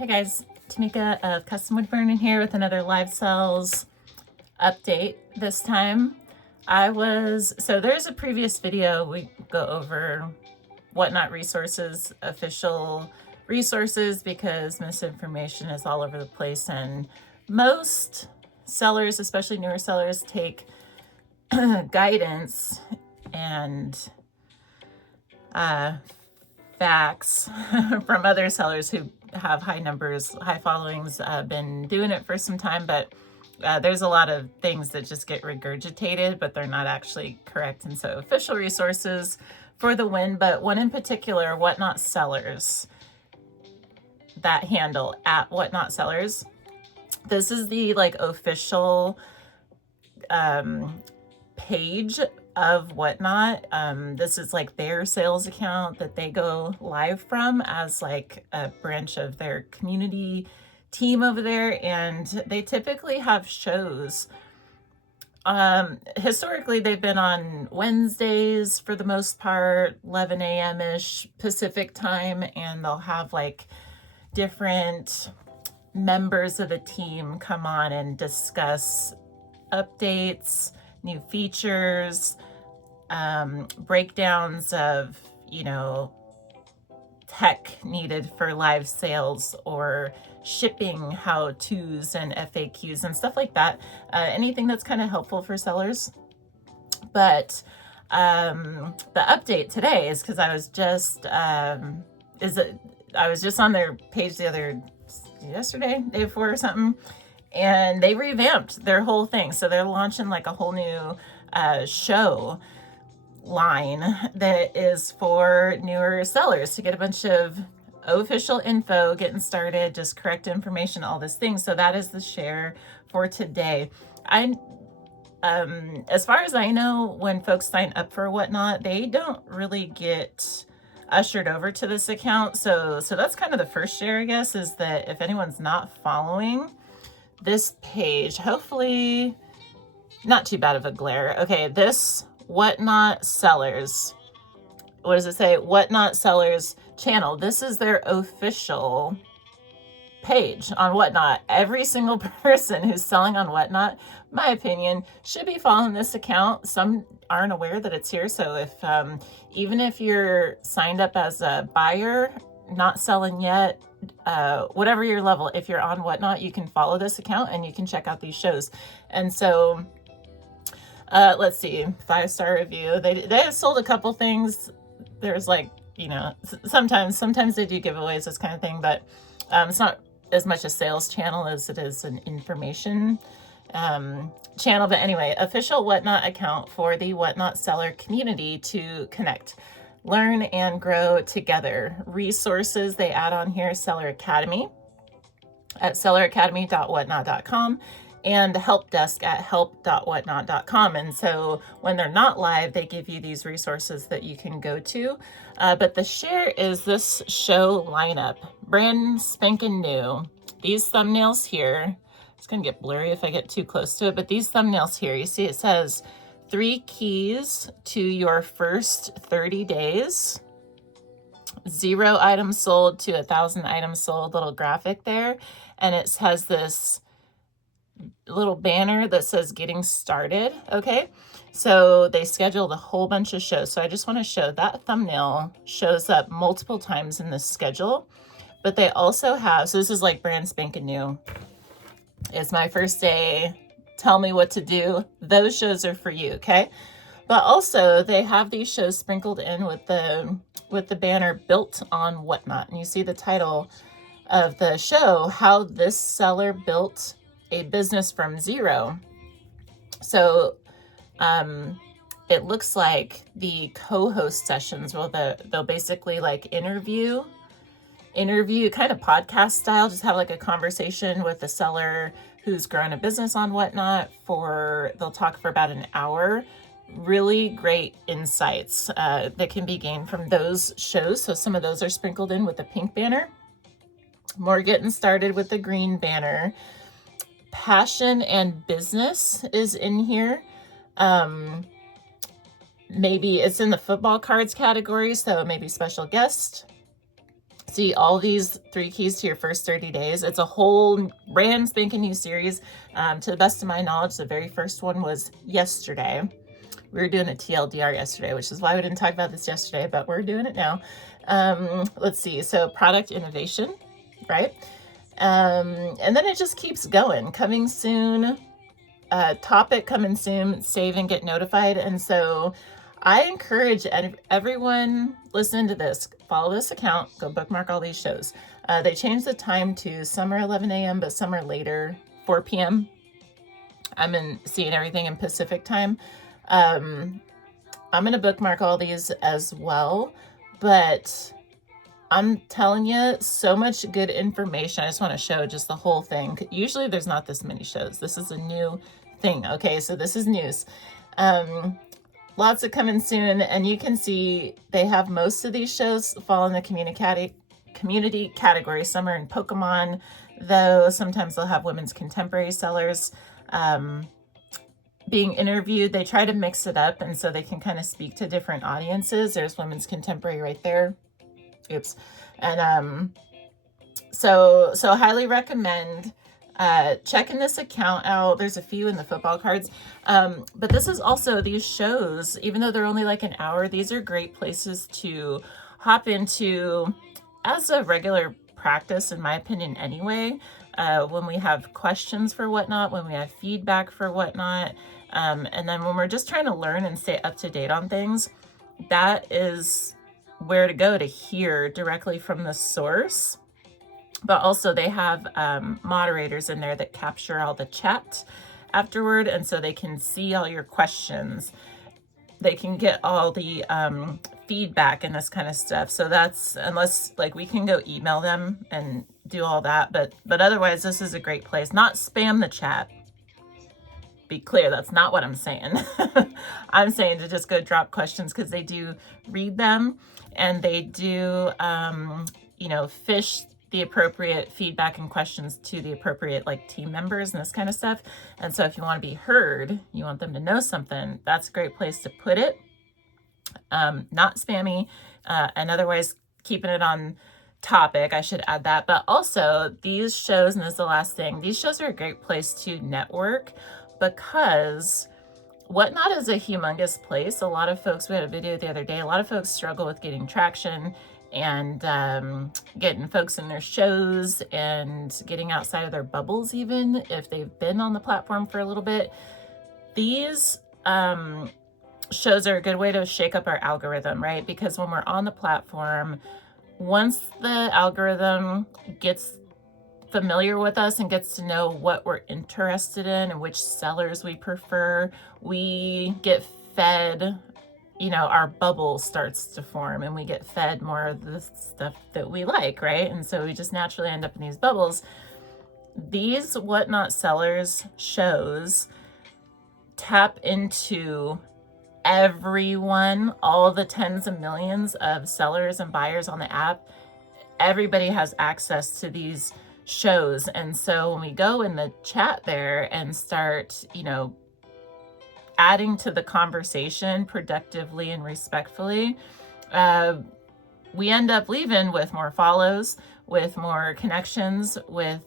Hey guys, Tamika of Custom Wood Burning here with another live sales update. This time there's a previous video we go over Whatnot Resources official resources because misinformation is all over the place, and most sellers, especially newer sellers, take guidance and facts from other sellers who have high numbers, high followings, been doing it for some time, but there's a lot of things that just get regurgitated, but they're not actually correct. And so official resources for the win, but one in particular, Whatnot Sellers, that handle at Whatnot Sellers. This is the official page of Whatnot. This is their sales account that they go live from as a branch of their community team over there, and they typically have shows. Historically, they've been on Wednesdays for the most part, 11 a.m.-ish Pacific time, and they'll have different members of the team come on and discuss updates, new features, breakdowns of, tech needed for live sales or shipping how-tos and FAQs and stuff like that. Anything that's kind of helpful for sellers. But the update today is because I was just on their page yesterday, day before or something, and they revamped their whole thing. So they're launching a whole new show line that is for newer sellers to get a bunch of official info, getting started, just correct information, all this thing. So that is the share for today. As far as I know, when folks sign up for Whatnot, they don't really get ushered over to this account. So that's kind of the first share, I guess, is that if anyone's not following this page, hopefully not too bad of a glare. Okay, this Whatnot Sellers, what does it say? Whatnot Sellers channel. This is their official page on Whatnot. Every single person who's selling on Whatnot, my opinion, should be following this account. Some aren't aware that it's here. So if even if you're signed up as a buyer, not selling yet, whatever your level, if you're on Whatnot, you can follow this account and you can check out these shows. And so let's see, 5-star review. They have sold a couple things. There's sometimes they do giveaways, this kind of thing, but it's not as much a sales channel as it is an information channel. But anyway, official Whatnot account for the Whatnot seller community to connect, learn, and grow together. Resources they add on here: Seller Academy at selleracademy.whatnot.com and help desk at help.whatnot.com. And so when they're not live, they give you these resources that you can go to. But the share is this show lineup, brand spanking new. These thumbnails here, it's gonna get blurry if I get too close to it, but these thumbnails here, you see it says 3 keys to your first 30 days, 0 items sold to 1,000 items sold, little graphic there. And it has this little banner that says getting started. Okay, so they scheduled a whole bunch of shows. So I just want to show that thumbnail shows up multiple times in this schedule, but they also have, so this is brand spanking new. It's my first day, tell me what to do. Those shows are for you. Okay, but also they have these shows sprinkled in with the banner built on Whatnot. And you see the title of the show, how this seller built a business from zero. So it looks like the co-host sessions, well, they'll basically interview kind of podcast style, just have a conversation with the seller who's grown a business on Whatnot they'll talk for about an hour. Really great insights that can be gained from those shows. So some of those are sprinkled in with the pink banner, more getting started with the green banner. Passion and business is in here. Maybe it's in the football cards category, so maybe special guest. See all these 3 keys to your first 30 days. It's a whole brand spanking new series. To the best of my knowledge, the very first one was yesterday. We were doing a TLDR yesterday, which is why we didn't talk about this yesterday, but we're doing it now. Let's see. So product innovation, right? And then it just keeps going. Coming soon, topic coming soon, save and get notified. And so I encourage everyone listening to this, follow this account, go bookmark all these shows. They changed the time to some are 11 a.m., but some are later, 4 p.m. I'm seeing everything in Pacific time. I'm going to bookmark all these as well, but I'm telling you, so much good information. I just want to show just the whole thing. Usually there's not this many shows. This is a new thing. Okay, so this is news. Lots of coming soon, and you can see they have most of these shows fall in the community category. Some are in Pokemon, though sometimes they'll have women's contemporary sellers being interviewed. They try to mix it up, and so they can kind of speak to different audiences. There's women's contemporary right there. Oops. And so highly recommend checking this account out. There's a few in the football cards. But this is also, these shows, even though they're only like an hour, these are great places to hop into as a regular practice, in my opinion, anyway. When we have questions for Whatnot, when we have feedback for Whatnot, and then when we're just trying to learn and stay up to date on things, that is where to go to hear directly from the source. But also they have moderators in there that capture all the chat afterward, and so they can see all your questions. They can get all the feedback and this kind of stuff. So that's, unless like we can go email them and do all that, but otherwise this is a great place. Not spam the chat. Be clear, that's not what I'm saying. I'm saying to just go drop questions, because they do read them, and they do fish the appropriate feedback and questions to the appropriate like team members and this kind of stuff. And so if you want to be heard, you want them to know something, that's a great place to put it. Not spammy, and otherwise keeping it on topic. I should add that. But also these shows, and this is the last thing, these shows are a great place to network, because Whatnot is a humongous place. A lot of folks, we had a video the other day, a lot of folks struggle with getting traction and getting folks in their shows and getting outside of their bubbles, even if they've been on the platform for a little bit. These shows are a good way to shake up our algorithm, right? Because when we're on the platform, once the algorithm gets familiar with us and gets to know what we're interested in and which sellers we prefer, we get fed, our bubble starts to form, and we get fed more of the stuff that we like, right? And so we just naturally end up in these bubbles. These Whatnot sellers shows tap into everyone, all the tens of millions of sellers and buyers on the app. Everybody has access to these shows. And so when we go in the chat there and start, adding to the conversation productively and respectfully, we end up leaving with more follows, with more connections, with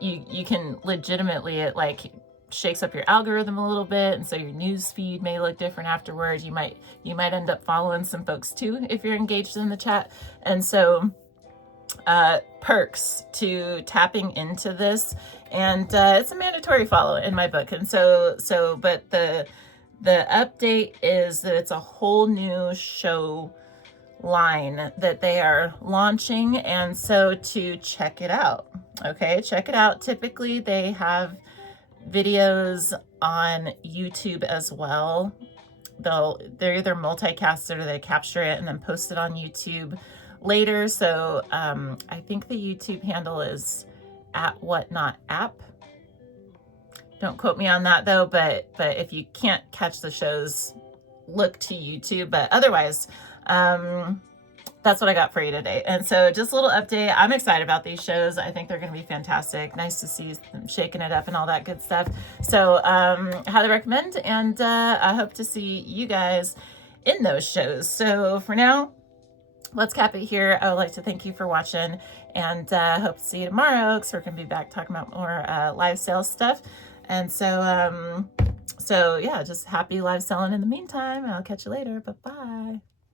you can legitimately, it like shakes up your algorithm a little bit, and so your news feed may look different afterwards. You might end up following some folks too if you're engaged in the chat. And so perks to tapping into this, and it's a mandatory follow in my book. And but the update is that it's a whole new show line that they are launching, and so to check it out. Okay, check it out. Typically they have videos on YouTube as well. They're either multicasted or they capture it and then post it on YouTube later. So I think the YouTube handle is @WhatnotApp. Don't quote me on that though, but if you can't catch the shows, look to YouTube. But otherwise, that's what I got for you today. And so just a little update. I'm excited about these shows. I think they're going to be fantastic. Nice to see them shaking it up and all that good stuff. So highly recommend, and I hope to see you guys in those shows. So for now, let's cap it here. I would like to thank you for watching, and hope to see you tomorrow, because we're going to be back talking about more live sales stuff. And so yeah, just happy live selling in the meantime. I'll catch you later. Bye-bye.